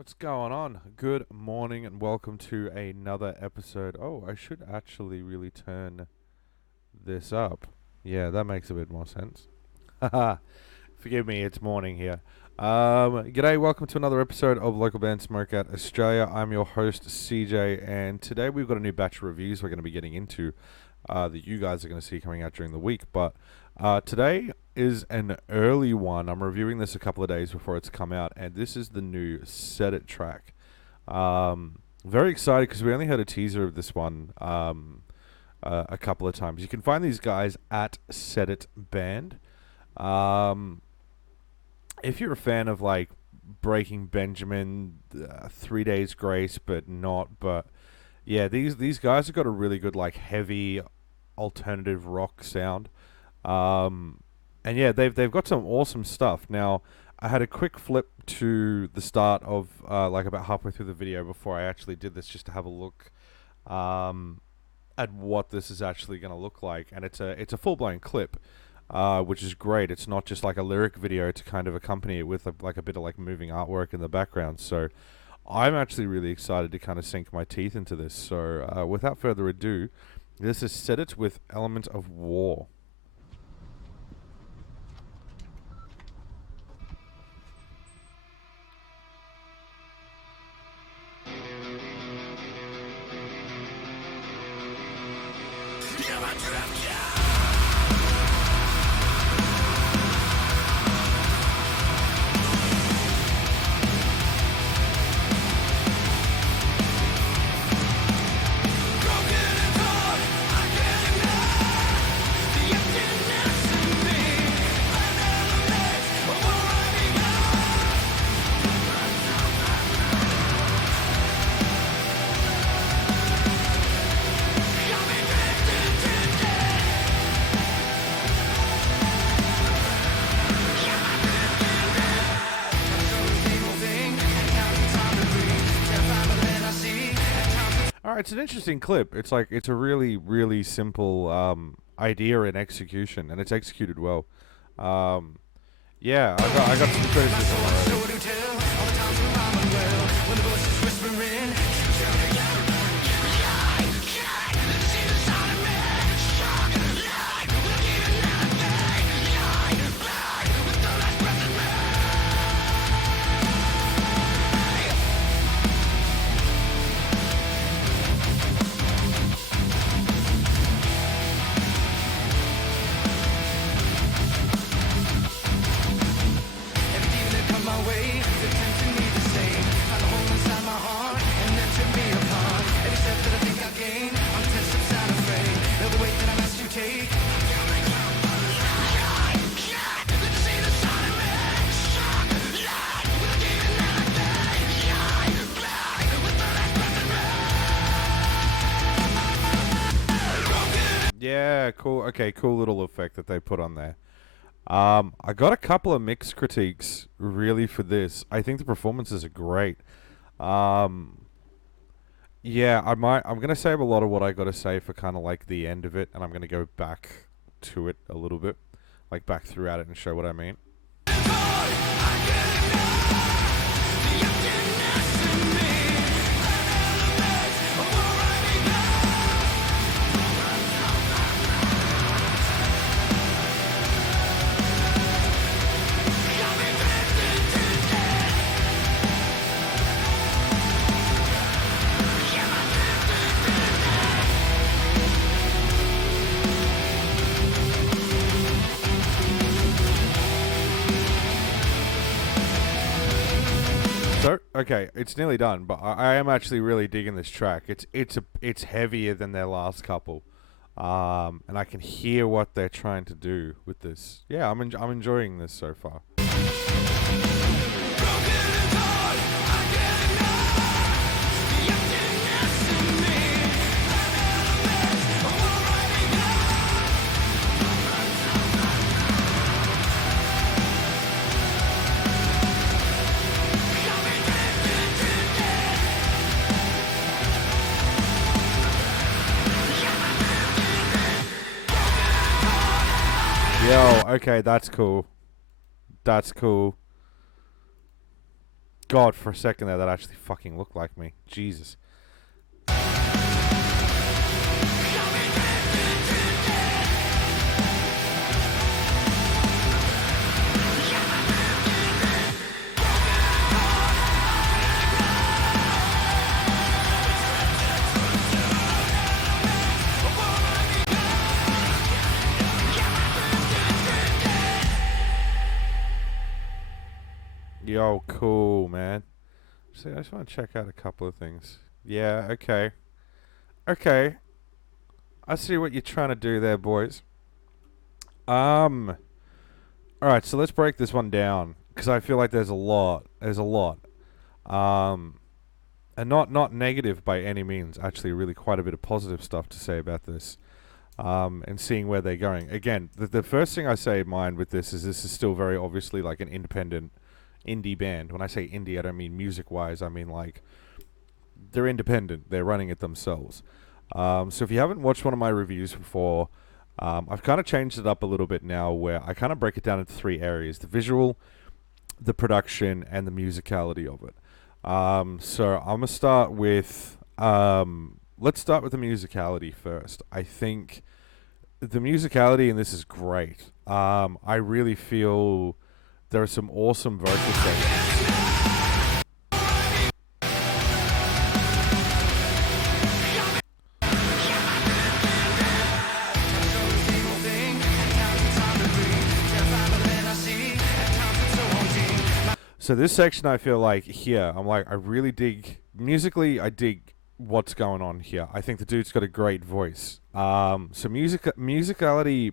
What's going on? Good morning and welcome to another episode. Oh, I should actually really turn this up. Yeah, that makes a bit more sense. Haha. Forgive me, it's morning here. G'day, welcome to another episode of Local Band Smokeout Australia. I'm your host, CJ, and today we've got a new batch of reviews we're going to be getting into that you guys are going to see coming out during the week. But today is an early one. I'm reviewing this a couple of days before it's come out, and this is the new Sedit track. Very excited because we only had a teaser of this one a couple of times. You can find these guys at Sedit Band. If you're a fan of like Breaking Benjamin, 3 Days Grace, but yeah, these guys have got a really good like heavy alternative rock sound. And yeah, they've got some awesome stuff. Now, I had a quick flip to the start of like about halfway through the video before I actually did this, just to have a look at what this is actually going to look like, and it's a full blown clip. Which is great. It's not just like a lyric video to kind of accompany it with like a bit of like moving artwork in the background. So I'm actually really excited to kind of sink my teeth into this. So without further ado, this is Sedit with Element of War. Alright, it's an interesting clip. It's like it's a really, really simple idea and execution, and it's executed well. Yeah, I got some criticism already. Yeah, cool. Okay, cool little effect that they put on there. I got a couple of mixed critiques really for this. I think the performances are great. Um, yeah, I'm gonna save a lot of what I gotta say for kind of like the end of it, and I'm gonna go back to it a little bit, like back throughout it and show what I mean. So okay, it's nearly done, but I am actually really digging this track. It's heavier than their last couple, and I can hear what they're trying to do with this. Yeah, I'm enjoying this so far. Yo, okay, that's cool. That's cool. God, for a second there, that actually fucking looked like me. Jesus. Yo, cool, man. See, I just want to check out a couple of things. Yeah, okay. Okay. I see what you're trying to do there, boys. Alright, so let's break this one down. Because I feel like there's a lot. There's a lot. And not negative by any means. Actually, really quite a bit of positive stuff to say about this. And seeing where they're going. Again, the first thing I say in mind with this is still very obviously like an independent indie band. When I say indie, I don't mean music-wise. I mean like they're independent. They're running it themselves. So if you haven't watched one of my reviews before, I've kind of changed it up a little bit now where I kind of break it down into 3 areas. The visual, the production, and the musicality of it. So I'm going to start with... let's start with the musicality first. I think the musicality in this is great. I really feel there are some awesome vocal segments. So this section I feel like here, I'm like, I really dig... Musically, I dig what's going on here. I think the dude's got a great voice. So musicality,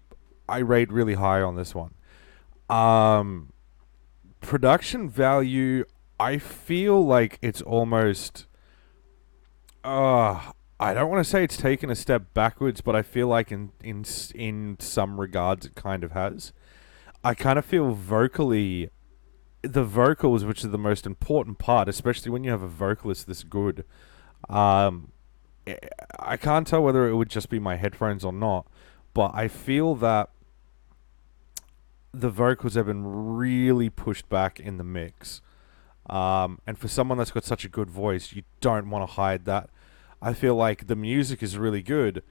I rate really high on this one. Production value, I feel like it's almost... I don't want to say it's taken a step backwards, but I feel like in some regards it kind of has. I kind of feel vocally... The vocals, which are the most important part, especially when you have a vocalist this good... I can't tell whether it would just be my headphones or not, but I feel that the vocals have been really pushed back in the mix. And for someone that's got such a good voice, you don't want to hide that. I feel like the music is really good,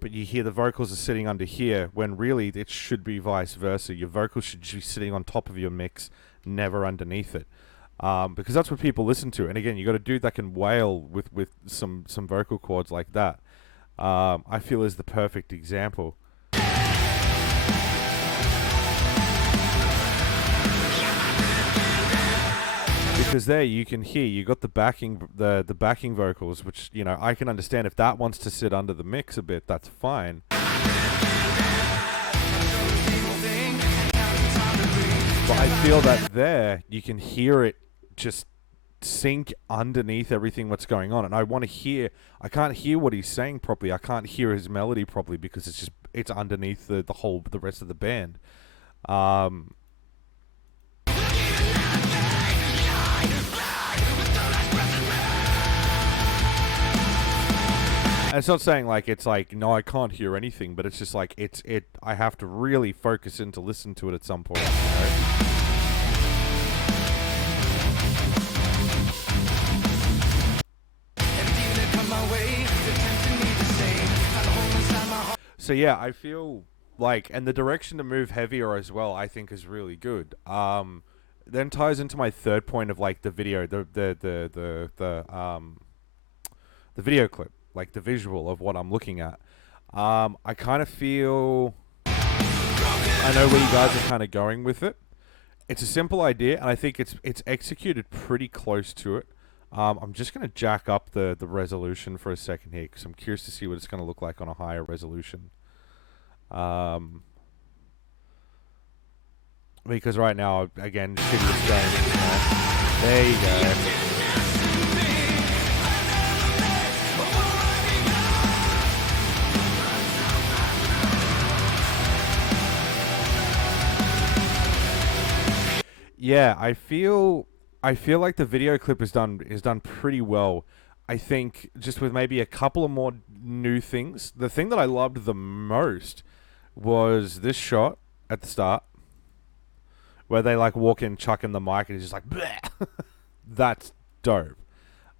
but you hear the vocals are sitting under here, when really it should be vice versa. Your vocals should be sitting on top of your mix, never underneath it. Because that's what people listen to. And again, you got a dude that can wail with some vocal cords like that. I feel is the perfect example. Because there you can hear you got the backing backing vocals, which I can understand if that wants to sit under the mix a bit, that's fine. But I feel that there you can hear it just sink underneath everything what's going on, and I can't hear what he's saying properly. I can't hear his melody properly because it's underneath the rest of the band. And it's not saying like it's like no, I can't hear anything, but it's just like I have to really focus in to listen to it at some point. So yeah, I feel like, and the direction to move heavier as well, I think is really good. Then ties into my third point of like the video, the video clip, like the visual of what I'm looking at. I kind of feel I know where you guys are kind of going with it. It's a simple idea, and I think it's executed pretty close to it. I'm just going to jack up the resolution for a second here, because I'm curious to see what it's going to look like on a higher resolution. Because right now, again, shitty is going. There you go. Yeah, I feel like the video clip is done pretty well. I think just with maybe a couple of more new things. The thing that I loved the most was this shot at the start, where they like walk in, chuck in the mic, and it's just like, bleh. That's dope.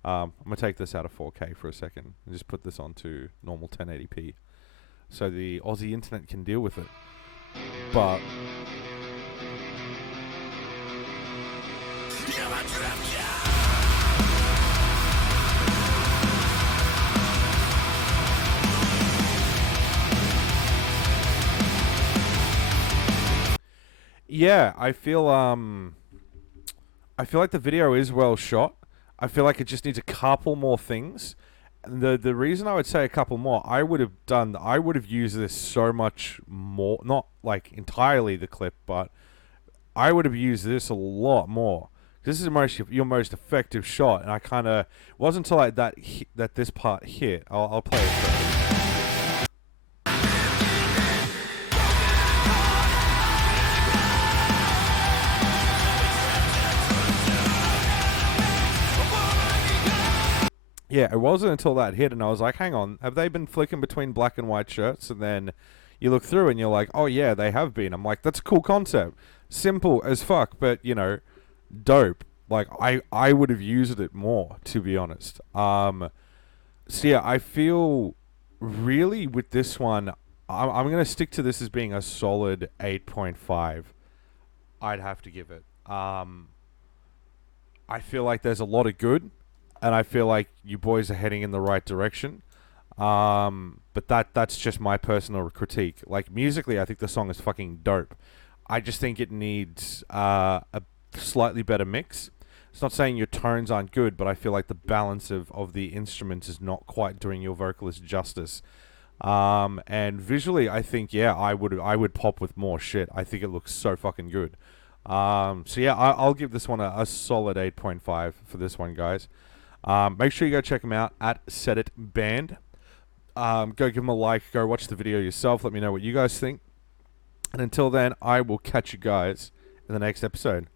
I'm gonna take this out of 4K for a second and just put this onto normal 1080p, so the Aussie internet can deal with it. But yeah, I feel like the video is well shot. I feel like it just needs a couple more things. And the reason I would say a couple more, I would have used this so much more, not like entirely the clip, but I would have used this a lot more. This is your most effective shot, and I kind of wasn't until like that this part hit. I'll play it first. Yeah, it wasn't until that hit, and I was like, hang on, have they been flicking between black and white shirts? And then you look through, and you're like, oh yeah, they have been. I'm like, that's a cool concept. Simple as fuck, but, dope. Like, I would have used it more, to be honest. So yeah, I feel really with this one, I'm going to stick to this as being a solid 8.5. I'd have to give it. I feel like there's a lot of good, and I feel like you boys are heading in the right direction. But that's just my personal critique. Like, musically, I think the song is fucking dope. I just think it needs a slightly better mix. It's not saying your tones aren't good, but I feel like the balance of the instruments is not quite doing your vocalist justice. And visually, I think, yeah, I would pop with more shit. I think it looks so fucking good. So yeah, I'll give this one a solid 8.5 for this one, guys. Make sure you go check them out at Sedit Band. Go give them a like. Go watch the video yourself. Let me know what you guys think. And until then, I will catch you guys in the next episode.